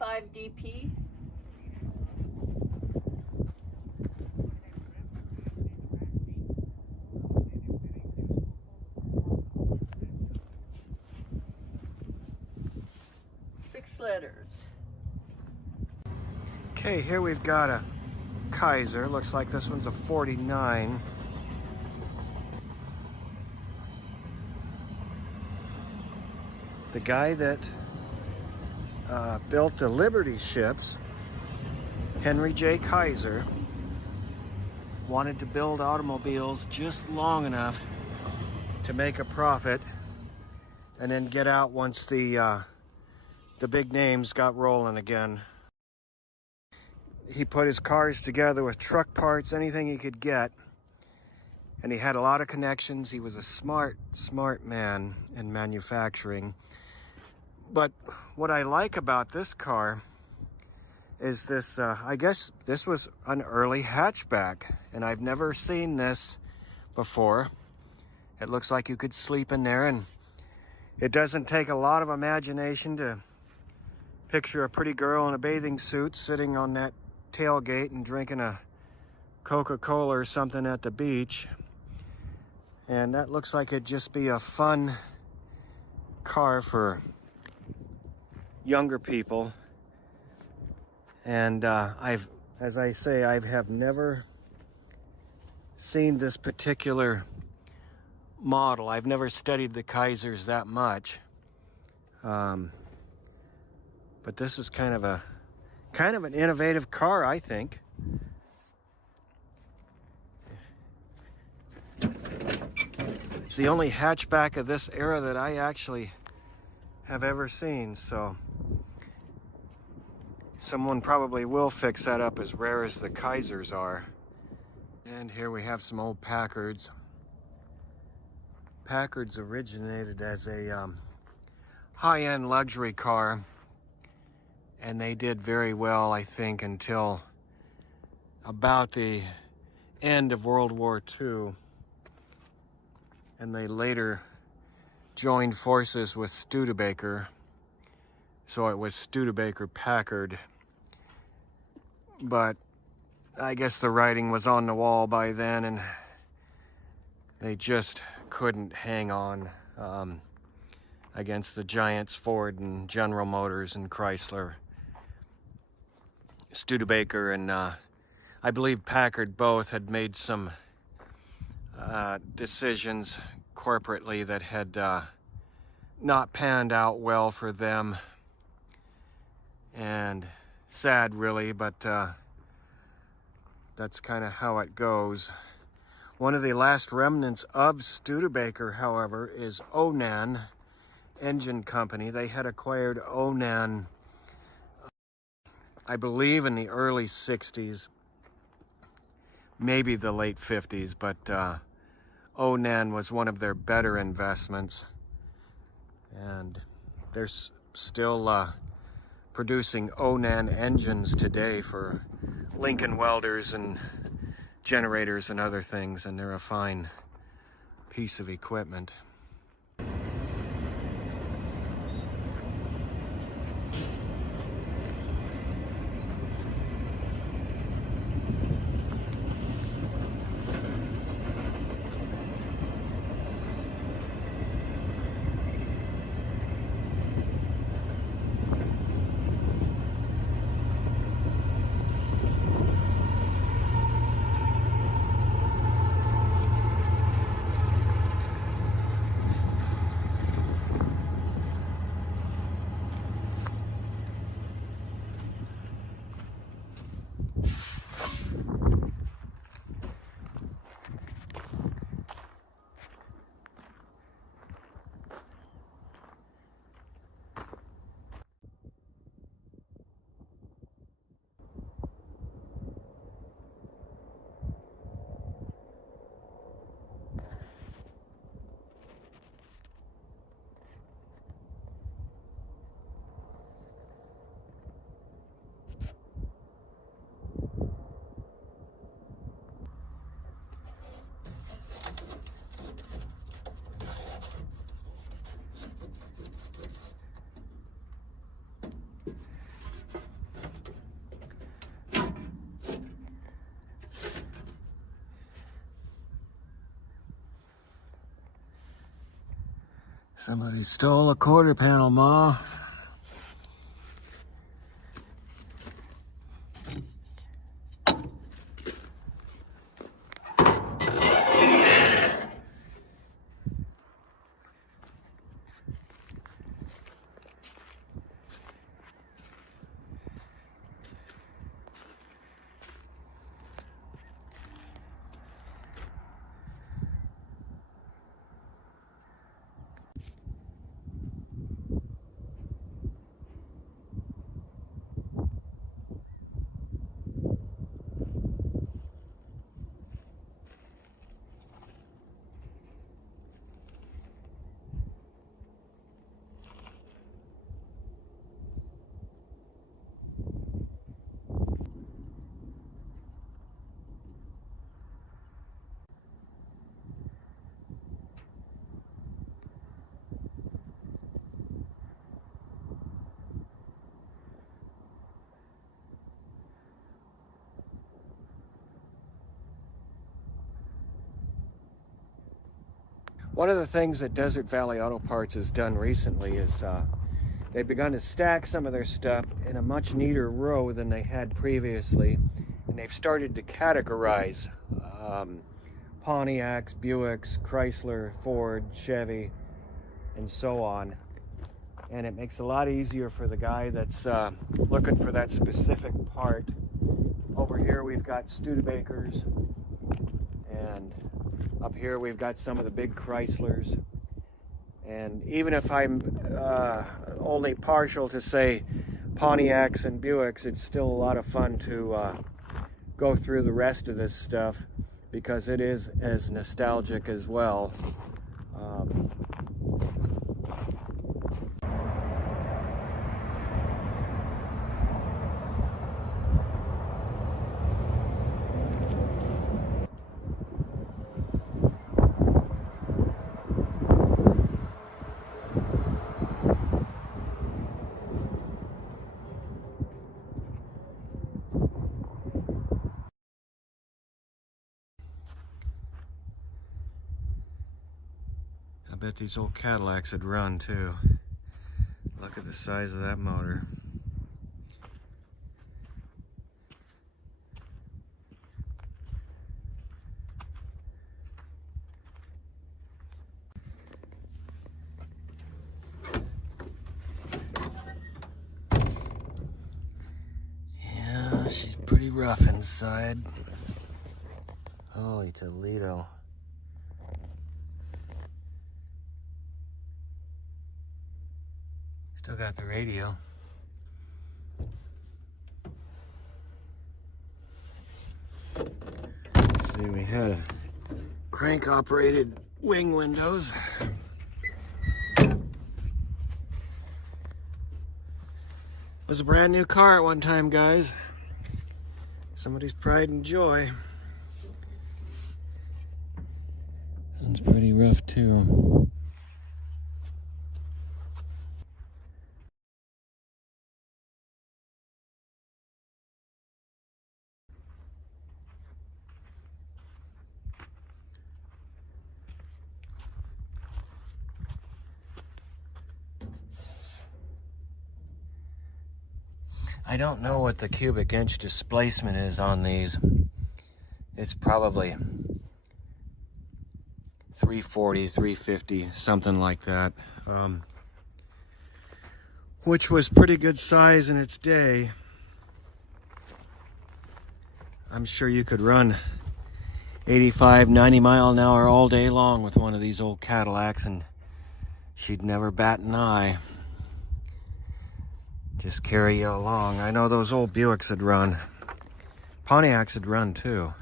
25 DP. Six letters. Okay, here we've got a Kaiser. Looks like this one's a 49. The guy that built the Liberty ships, Henry J. Kaiser, wanted to build automobiles just long enough to make a profit and then get out once the big names got rolling again. He put his cars together with truck parts, anything he could get, and he had a lot of connections. He was a smart man in manufacturing. But what I like about this car is this, I guess this was an early hatchback, and I've never seen this before. It looks like you could sleep in there, and it doesn't take a lot of imagination to picture a pretty girl in a bathing suit sitting on that tailgate and drinking a Coca-Cola or something at the beach. And that looks like it'd just be a fun car for younger people. And as I say, I have never seen this particular model. I've never studied the Kaisers that much. But this is kind of an innovative car, I think. It's the only hatchback of this era that I actually have ever seen, so someone probably will fix that up, as rare as the Kaisers are. And here we have some old Packards. Packards originated as a high-end luxury car, and they did very well, I think, until about the end of World War II. And they later joined forces with Studebaker, so it was Studebaker Packard. But I guess the writing was on the wall by then, and they just couldn't hang on against the giants Ford and General Motors and Chrysler. Studebaker and I believe Packard both had made some decisions corporately that had not panned out well for them, and sad really, but that's kind of how it goes. One of the last remnants of Studebaker, however, is Onan Engine Company. They had acquired Onan, I believe, in the early 60s, maybe the late 50s, but Onan was one of their better investments, and they're still producing Onan engines today for Lincoln welders and generators and other things, and they're a fine piece of equipment. Somebody stole a quarter panel, Ma. One of the things that Desert Valley Auto Parts has done recently is they've begun to stack some of their stuff in a much neater row than they had previously, and they've started to categorize Pontiacs, Buicks, Chrysler, Ford, Chevy, and so on. And it makes it a lot easier for the guy that's looking for that specific part. Over here we've got Studebakers, and up here we've got some of the big Chryslers. And even if I'm only partial to, say, Pontiacs and Buicks, it's still a lot of fun to go through the rest of this stuff because it is as nostalgic as well. I bet these old Cadillacs would run too. Look at the size of that motor. Yeah, she's pretty rough inside. Holy Toledo. Still got the radio. Let's see, we had a crank operated wing windows. It was a brand new car at one time, guys. Somebody's pride and joy. This one's pretty rough too. I don't know what the cubic inch displacement is on these. It's probably 340, 350, something like that. Which was pretty good size in its day. I'm sure you could run 85, 90 mile an hour all day long with one of these old Cadillacs and she'd never bat an eye. Just carry you along. I know those old Buicks would run. Pontiacs would run too.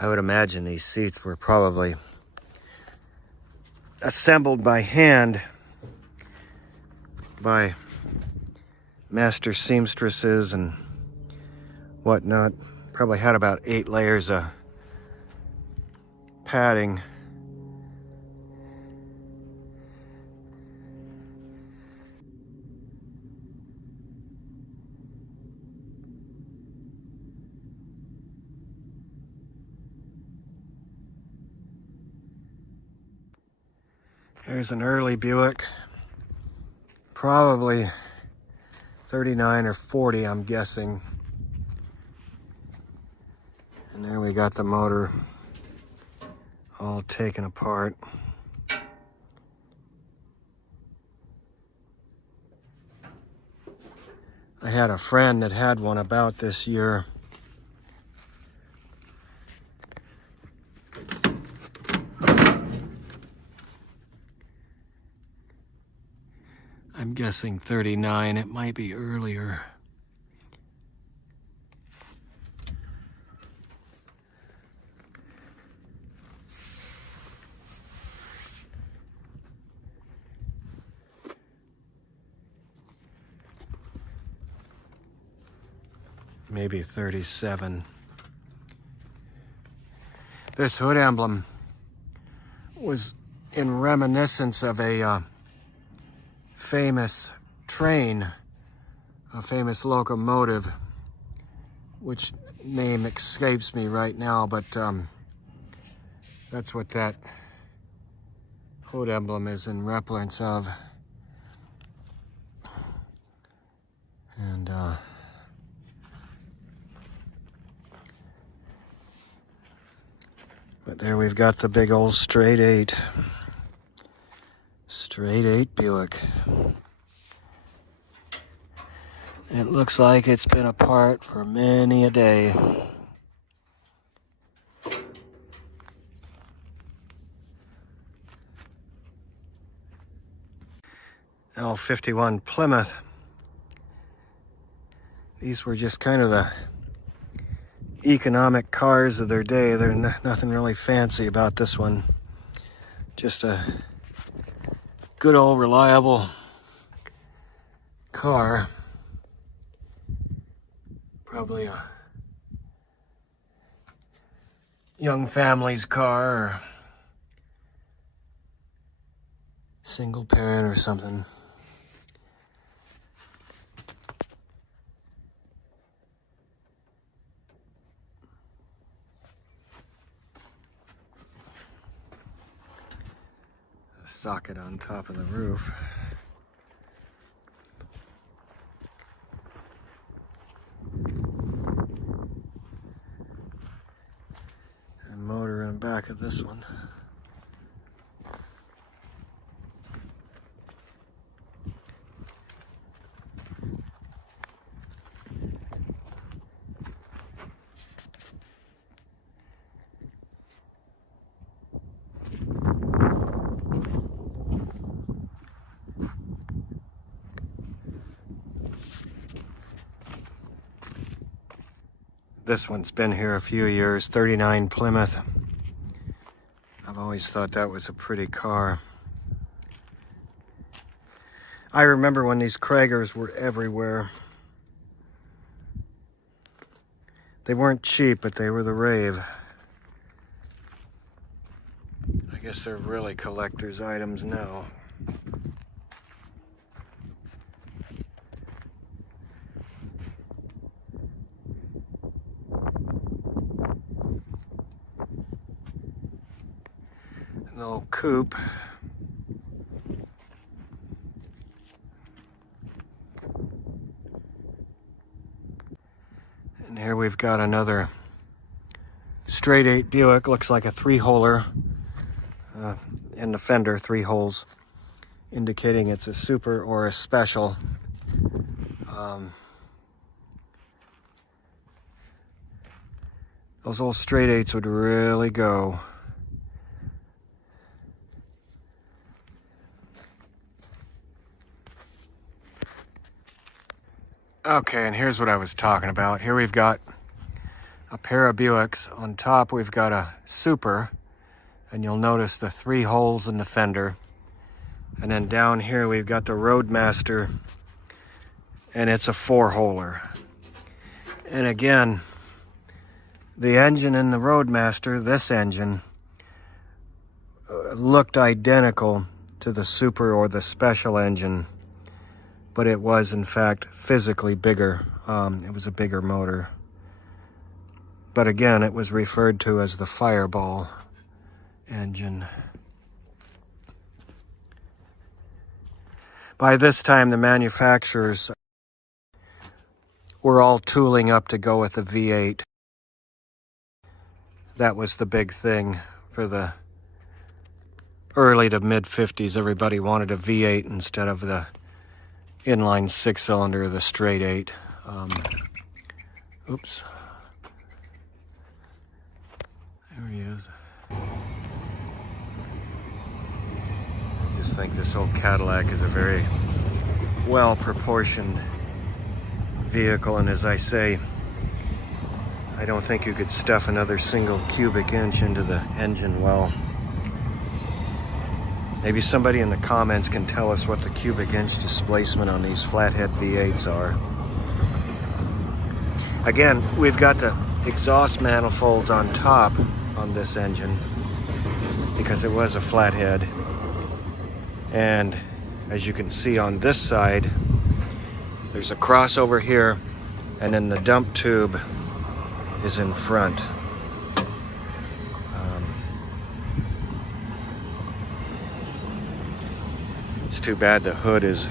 I would imagine these seats were probably assembled by hand by master seamstresses and whatnot. Probably had about 8 layers of padding. Here's an early Buick, probably 39 or 40, I'm guessing. And there we got the motor all taken apart. I had a friend that had one about this year. I'm guessing 39, it might be earlier. Maybe 37. This hood emblem was in reminiscence of a famous train, a famous locomotive, which name escapes me right now, but that's what that hood emblem is in reference of. And but there we've got the big old straight 8 Buick. It looks like it's been apart for many a day. L51 Plymouth. These were just kind of the economic cars of their day. There's nothing really fancy about this one. Just a good old reliable car. Probably a young family's car or single parent or something. A socket on top of the roof. And motor in back of this one. This one's been here a few years, 39 Plymouth. I've always thought that was a pretty car. I remember when these Kragers were everywhere. They weren't cheap, but they were the rave. I guess they're really collector's items now. An old coupe. And here we've got another straight 8 Buick. Looks like a 3-holer. In the fender, 3 holes, indicating it's a super or a special. Those old straight 8s would really go. Okay, and here's what I was talking about. Here we've got a pair of Buicks. On top we've got a Super, And you'll notice the 3 holes in the fender. And then down here we've got the Roadmaster, and it's a 4-holer. And again, the engine in the Roadmaster, this engine, looked identical to the Super or the Special engine, but it was in fact physically bigger. It was a bigger motor. But again, it was referred to as the Fireball engine. By this time, the manufacturers were all tooling up to go with the V8. That was the big thing for the early to mid-50s. Everybody wanted a V8 instead of the inline 6-cylinder, the straight 8. Oops. There he is. I just think this old Cadillac is a very well-proportioned vehicle, and as I say, I don't think you could stuff another single cubic inch into the engine well. Maybe somebody in the comments can tell us what the cubic inch displacement on these flathead V8s are. Again, we've got the exhaust manifolds on top on this engine because it was a flathead. And as you can see on this side, there's a crossover here, and then the dump tube is in front. It's too bad the hood is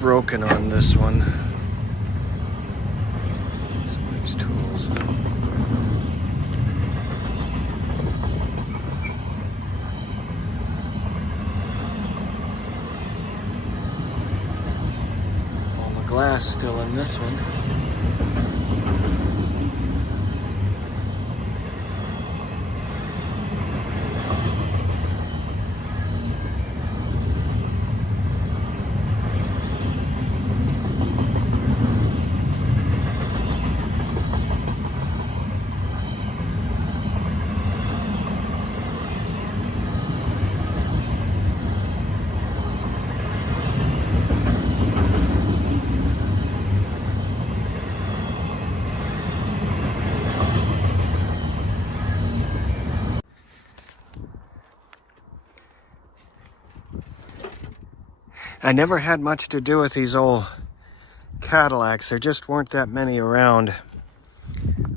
broken on this one. Some of these tools. All the glass still in this one. I never had much to do with these old Cadillacs. There just weren't that many around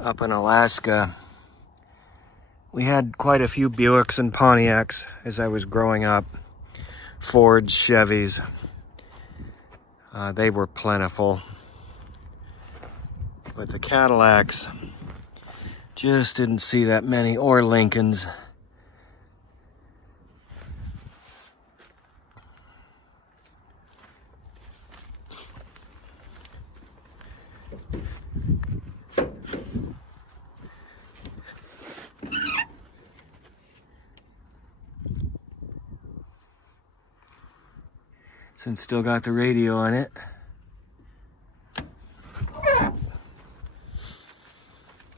up in Alaska. We had quite a few Buicks and Pontiacs as I was growing up. Fords, Chevys. They were plentiful. But the Cadillacs, just didn't see that many, or Lincolns. And still got the radio on it.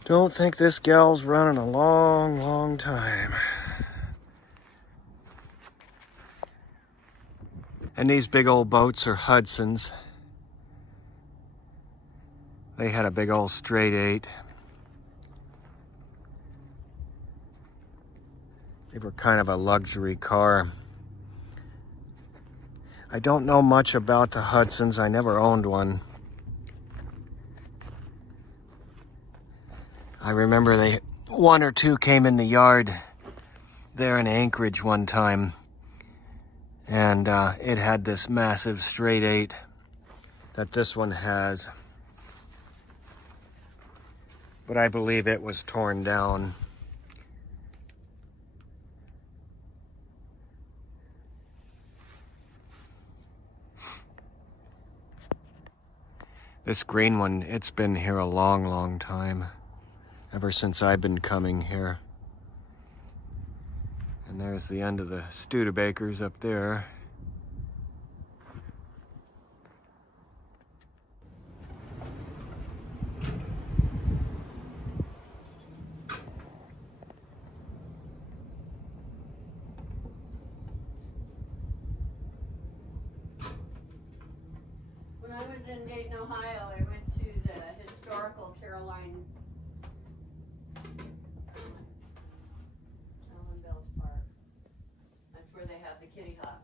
Don't think this gal's running a long, long time. And these big old boats are Hudsons. They had a big old straight 8. They were kind of a luxury car. I don't know much about the Hudsons. I never owned one. I remember one or two came in the yard there in Anchorage one time, and it had this massive straight 8 that this one has. But I believe it was torn down. This green one, it's been here a long, long time. Ever since I've been coming here. And there's the end of the Studebakers up there. Ohio, I went to the historical Caroline Bells Park. That's where they have the kitty hawk.